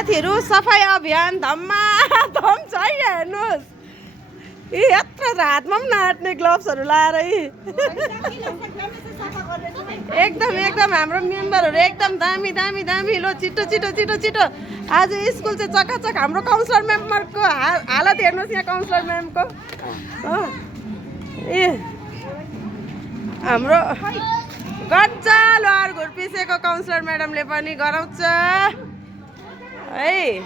साथीहरू सफाई अभियान धम्माधम छ है हेर्नुहोस् यत्रो हातमा पनि नाट्ने ग्लोभ्सहरू लाएर एकदम एकदम हाम्रो मेम्बरहरू एकदम दामी दामी दामी लो छिटो छिटो छिटो छिटो आज स्कुल चाहिँ चकाचक हाम्रो काउन्सिलर मेम्बरको हालत हेर्नुहोस् यहाँ काउन्सिलर म्यामको ए हाम्रो गजा लोहार घुर्पिसेको काउन्सिलर म्याडमले पनि गराउँछ है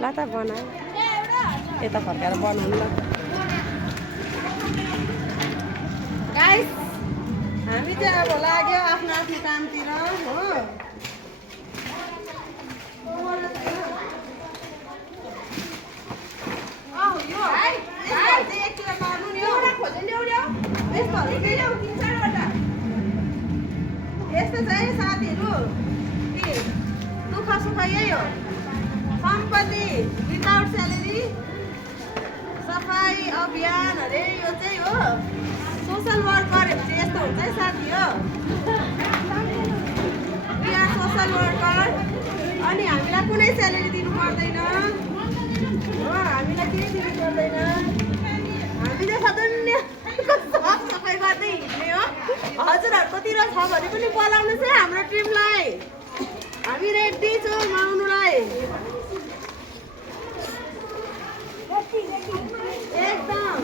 ल त बनाऊ यता फर्काएर बनाउनु ल गाइस हामी चाहिँ अब लाग्यो आफ्नो आफ्नो कामतिर हो यस्तो चाहिँ साथीहरू दुःख सुख यही हो सम्पत्ति विदाउट स्यालेरी सफाई अभियान अरे यो चाहिँ हो सोसल वर्क गऱ्यो भने चाहिँ यस्तो हुन्छ है साथी हो वी आर सोसल वर्कर अनि हामीलाई कुनै स्यालेरी दिनु पर्दैन हो हामीलाई केही दिनु पर्दैन हामी चाहिँ सधैँ सफाइ गर्दै हिँड्ने हो हजुरहरूकोतिर छ भने पनि बोलाउनुहोस् है हाम्रो टिमलाई हामी रेडी छौँ आउनुलाई एकदम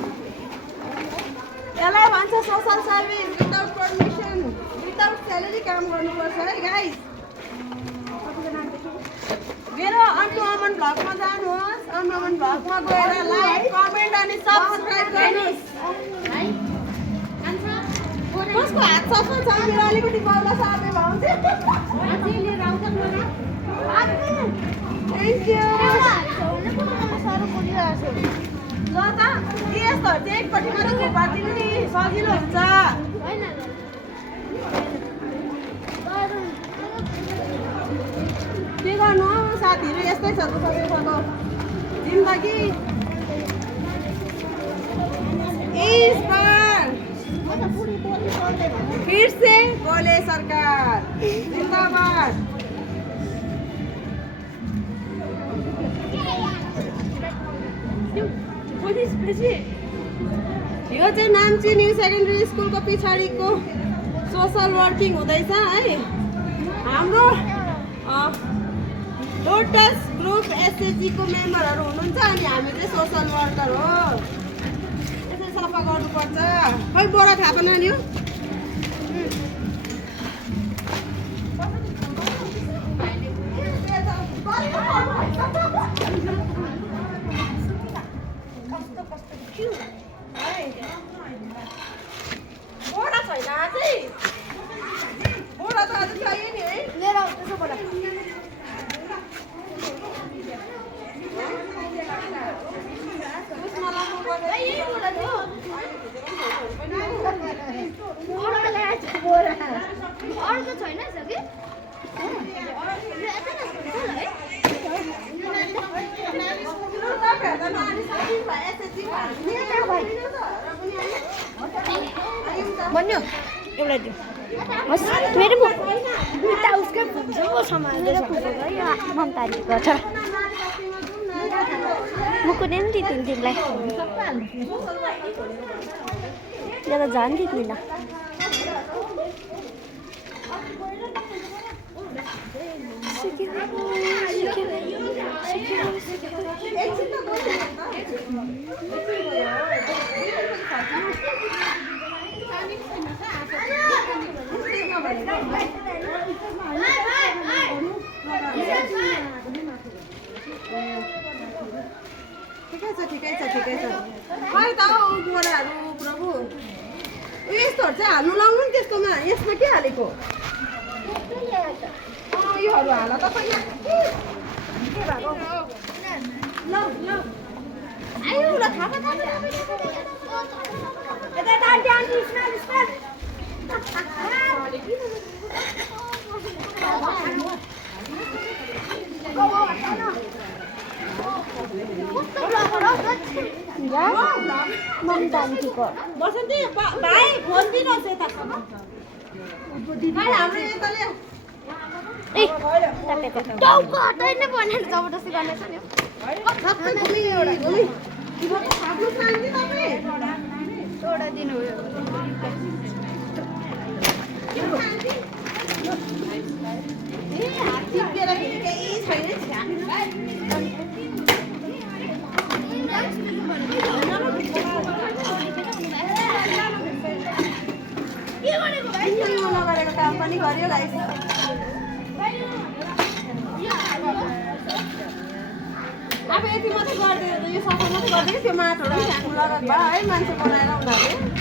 यसलाई भन्छ social service without permission without salary काम गर्नुपर्छ है गाइस मेरो अन्टु अमन भ्लगमा जानुहोस् अन्टु अमन भ्लगमा गएर लाइक कमेन्ट अनि सब्सक्राइब गर्नुहोस् कसको हात सफा छ मेरो अलिकति बाउला सार्ने भयो थ्याङ्क यू ल त यस्तोहरू चाहिँ एकपट्टि मात्रै घुपारिदिनु नि सजिलो हुन्छ के गर्नु साथीहरू यस्तै छ दुःख सुखको जिन्दगी इस बार फिर से बोले सरकार जिंदाबाद यो चाहिँ नाम्ची न्यू सेकेन्डरी स्कुलको पछाडिको सोसल वर्किङ हुँदैछ है हाम्रो लोटस ग्रुप एसएचजीको मेम्बरहरू हुनुहुन्छ अनि हामी चाहिँ सोसल वर्कर हो यसरी सफा गर्नुपर्छ खै बोरा थाहा पनि नानी हो बोरा छैन अझै बोरा त अझै चाहियो नि है लिएर आऊ त्यसो बोरा भन्यो एउटा दियो मेरो उता उसकै फुलसँग समालेर फुलेको यो आफ्नो तारिफ गर्छ म कुनै पनि दिदिनँ तिमीलाई त्यो त झन् दिदिनँ ठिकै छ खै त हौ बोराहरू प्रभु यस्तोहरू चाहिँ हाल्नु लाउनु नि त्यस्तोमा यसमा के हालेको योहरू हाल त खै ल ल आयो ल थाहा बसन्ती भाइ फोन दिनुहोस् यता हाम्रो यताले ए तपाईको टाउको हटाइन भनेर जबरजस्ती गर्ने छ नि सबै घुमी एउटा घुमी तिमीहरूको फाप्नु चाहन्छ तपाईँ छोडा दिनु हो ए हात टिपेर केही छैन नगरेको काम पनि गर्यो गाइस अब यति मात्रै गरिदियो यो सफा मात्रै गरिदियो त्यो माटोहरू पनि फ्याँक्नु लगाएको भयो है मान्छे बनाएर उनीहरूले